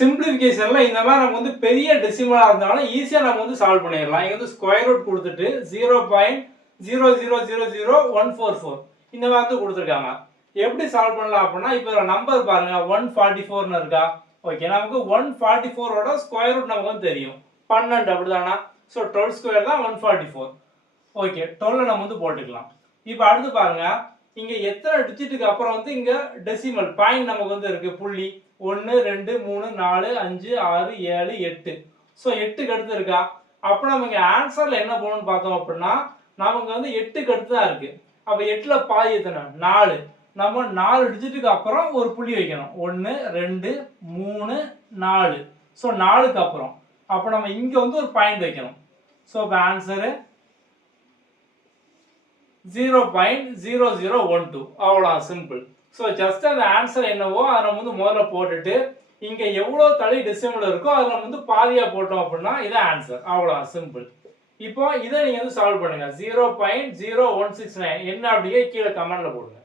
சிம்பிளிஃபிகேஷன்ல இந்த மாதிரி நம்ம வந்து பெரிய டெசிமலா இருந்தாலும் ஈஸியா நம்ம வந்து சால்வ் பண்ணிடலாம். இங்க வந்து ஸ்கொயர் ரூட் கொடுத்துட்டு 0.0000144 இந்த மாதிரி வந்து கொடுத்துருக்காங்க. எப்படி சால்வ் பண்ணலாம் அப்படின்னா இப்போ நம்பர் பாருங்க 144 இருக்கா. ஓகே, நமக்கு 144ஓட ஸ்கொயர் ரூட் நமக்கு வந்து தெரியும் 12 அப்படிதானா. ஸோ 12 ஸ்கொயர் தான் 144. ஓகே, 12 நம்ம வந்து போட்டுக்கலாம். இப்போ அடுத்து பாருங்க இங்க எத்தனை டிஜிட்டுக்கு அப்புறம் வந்து இங்க டெசிமல் பாயிண்ட் நமக்கு வந்து இருக்கு புள்ளி 1 2 3 4 5 6 7 8. ஸோ 8க்கு அடுத்து இருக்கா. அப்போ நம்ம இங்க ஆன்சர்ல என்ன போகணும்னு பார்த்தோம் அப்படின்னா நமக்கு வந்து 8க்கு அடுத்து தான் இருக்கு. அப்போ 8ல பாதி எத்தனை 4. நம்ம 4 டிஜிட்டுக்கு அப்புறம் ஒரு புள்ளி வைக்கணும் 1 2 3 4. ஸோ 4க்கு அப்புறம் அப்போ நம்ம இங்க வந்து ஒரு பாயிண்ட் வைக்கணும். ஸோ இப்போ ஆன்சரு 0.0012 அவ்வளோதான், சிம்பிள். ஸோ ஜஸ்ட் அந்த ஆன்சர் என்னவோ அதை நம்ம வந்து முதல்ல போட்டுட்டு இங்க எவ்வளோ தள்ளி டெசிமல் இருக்கோ அதில் நம்ம வந்து பாதியா போட்டோம் அப்படின்னா இதான் ஆன்சர், அவ்வளோதான், சிம்பிள். இப்போ இதை நீங்க வந்து சால்வ் பண்ணுங்க. 0.0169 என்ன அப்படியே கீழே கமெண்ட்ல போடுங்க.